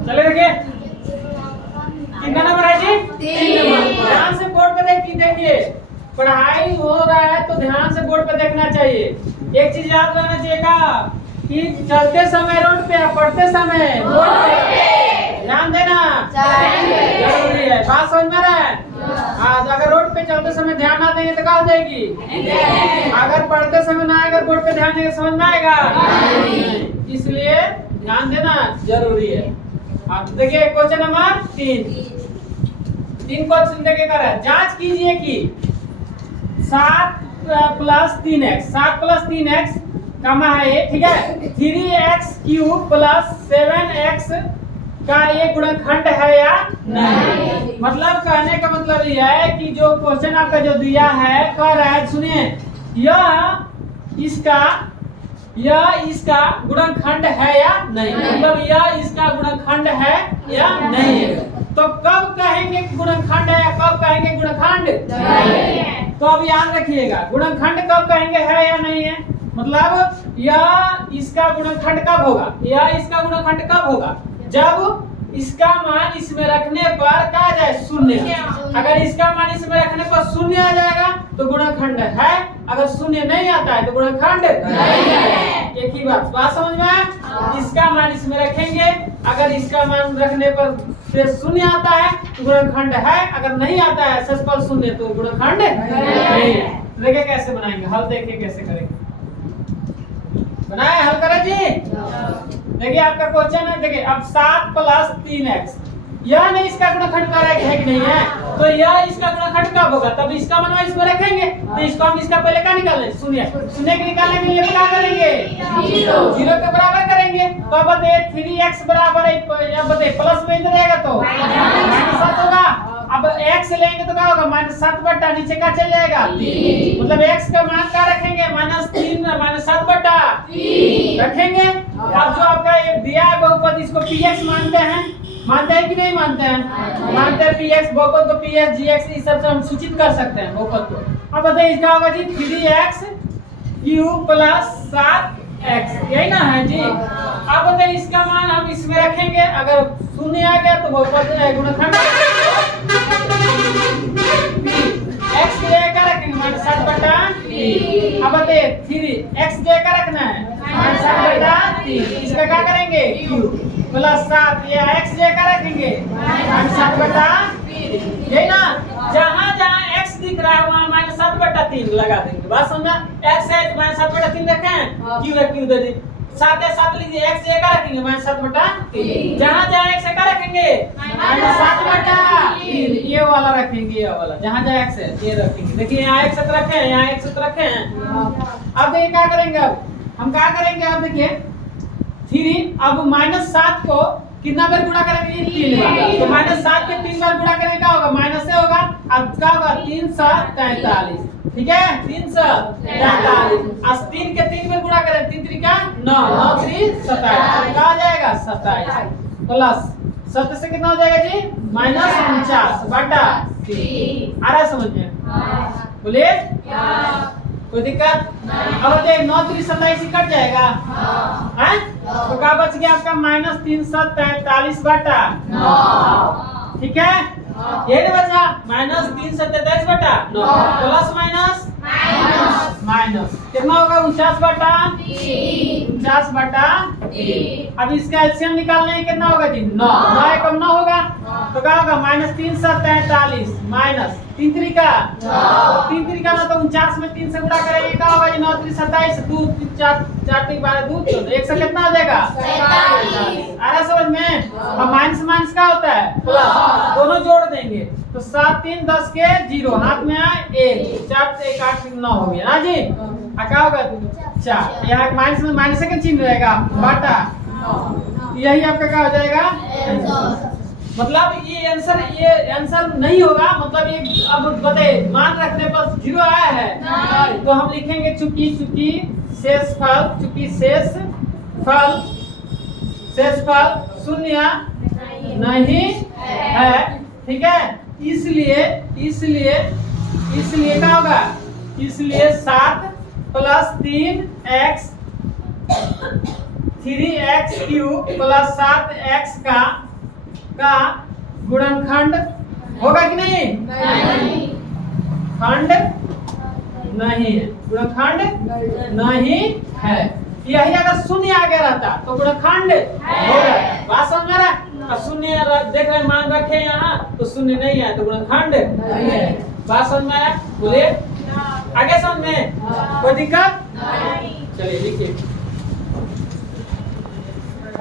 चले देखिए कितना नंबर है जी? 3 नंबर। ध्यान से बोर्ड पे देखिए पढ़ाई हो रहा है तो ध्यान से बोर्ड पे देखना चाहिए। एक चीज याद रखना चाहिएगा कि चलते समय रोड पे पढ़ते समय बोर्ड पे ध्यान देना जरूरी है। बात समझ में आ रहा है? हाँ, अगर रोड पे चलते समय ध्यान ना देंगे तो क्या हो जाएगी? अगर पढ़ते समय ना अगर बोर्ड पे ध्यान देंगे समझ में आएगा? इसलिए ध्यान देना जरूरी है। आप देखिए क्वेश्चन नंबर 3 क्वेश्चन देखिए कर है। जांच कीजिए कि 7 + 3x 7 + 3x कमा है ये, ठीक है। 3x³ + 7x का ये गुणनखंड है या नहीं? मतलब कहने का मतलब यह है कि जो क्वेश्चन आपका जो दिया है कह रहा है, सुनिए, यह इसका गुणनखंड है या नहीं? मतलब यह इसका गुणनखंड है या नहीं है? तो कब कहेंगे गुणनखंड है या कब कहेंगे गुणनखंड नहीं है? तो अब याद रखिएगा गुणनखंड कब कहेंगे है या नहीं है। मतलब यह इसका गुणनखंड कब होगा? यह इसका गुणनखंड कब होगा? जब इसका मान इसमें रखने पर क्या आ जाए? 0। अगर इसका मान इसमें रखने पर 0 आ जाएगा तो गुणनखंड है। अगर 0 नहीं आता है तो गुणनखंड नहीं है। एक ही बात समझ में आया? इसका मान इसमें रखेंगे, अगर इसका मान रखने पर से 0 आता है तो गुणनखंड है, अगर नहीं आता है शेषफल 0 तो गुणनखंड नहीं है। देखिए कैसे बनाएंगे, हल देखिए कैसे करेंगे। बनाए, हल करें जी। देखिए आपका क्वेश्चन है, देखिए अब 7 + 3x यह नहीं इसका गुणनखंड करेक्ट है कि नहीं है? तो यह इसका गुणनखंड कब होगा? तब इसका मान इसमें रखेंगे तो इसको हम इसका पहले क्या निकालें? 0 के निकालने के लिए क्या करेंगे? 0 के बराबर करेंगे। तो अब बताइए 3x बराबर है, अब बताइए प्लस में इधर रहेगा तो -7 होगा। अब x लेंगे तो क्या होगा? -7 बटा नीचे का चल जाएगा 3। मतलब x का मान क्या रखेंगे? -3 -7 बटा 3 रखेंगे। अब जो आपका ये दिया है बहुपद इसको px मानते हैं कि नहीं मानते हैं? मानते हैं। px बहुपद को px gx इस सब से हम सूचित कर सकते हैं बहुपद को। अब बताइए क्या होगा जी? 3x³ + 7x यही ना है जी। अब बताइए इसका मान हम इसमें रखेंगे, अगर 0 आ गया तो बहुपद गुणनखंड x की जगह क्या रखेंगे? -7 बटा 3। अब बताइए 3x की जगह क्या रखना है? -7 बटा 3। इसका क्या करेंगे? q + 7 ये x की जगह क्या रखेंगे? -7 बटा 3। यही ना? जहाँ x दिख रहा है वहाँ -7 बटा 3 लगा देंगे। बात समझा? x है तो -7 बटा 3 रखें, q है q दे दी। 7 है 7 लीजिए, x जगह क्या रखेंगे? -7 बटा 3। जहाँ x है क्या रखेंगे? -7 बटा 3 ये वाला रखेंगे, ये वाला जहाँ x है ये रखेंगे। देखिए यहाँ x रखे, यहाँ x रखे हैं। अब देखिए क्या करेंगे, अब हम क्या करेंगे? अब देखिए 3 अब -7 को कितना बार गुणा करेंगे? 3 बार। तो -7 के 3 बार गुणा करेंगे क्या होगा? माइनस से होगा। अब क्या होगा? 3 × 7 = 43, ठीक है। 3 × 7 = 43। आज 3 के 3 बार गुणा करें, 3 × 3 = 9, 9 × 3 = 27। क्या आ जाएगा? 27 प्लस 7 से कितना हो जाएगा जी? -49 बटा 3। आ रहा समझ में? बोलिए कोई दिक्कत? अब बताइए 9 × 3 = 27 कट जाएगा हैं? तो क्या बच गया आपका? -343 बटा 9, ठीक है। ये नहीं बचा? -343 बटा 9 प्लस माइनस कितना होगा? 49 बटा 49 बटा 3। अब इसका एलसीएम निकालना है, कितना होगा जी? 9 9 एकम 9 होगा तो क्या होगा? -343 माइनस 3 3 का 3 3 का ना तो 49 में 3 से गुणा करेंगे क्या होगा जी? 9 3 27 2 4 4 3 12 2 14 1 से कितना हो जाएगा? 47। आ रहा समझ में? अब माइनस का होता है प्लस, दोनों जोड़ देंगे तो 7 3 10 के 0 हाथ में आए 1 4 से 1 8 9 हो गया ना जी। क्या होगा? 4 यहाँ माइनस में माइनस का चिन्ह रहेगा बटा, यही आपका क्या हो जाएगा? मतलब ये आंसर नहीं होगा। मतलब ये अब बताइए मान रखने पर 0 आया है तो हम लिखेंगे चूंकि शेषफल 0 नहीं है, ठीक है। इसलिए क्या होगा? इसलिए 7 + 3x 3x³ + 7x का का गुणनखंड होगा कि नहीं? नहीं। खंड नहीं है, गुणनखंड नहीं है। यही अगर शून्य आगे रहता तो गुणनखंड होगा। बात समझ में आ रहा है? और शून्य देख रहे हैं, मान रखे यहाँ तो शून्य नहीं है तो गुणनखंड नहीं है। बात समझ में आया? बोलिए आगे समझ में कोई दिक्कत? चलिए लिखिए।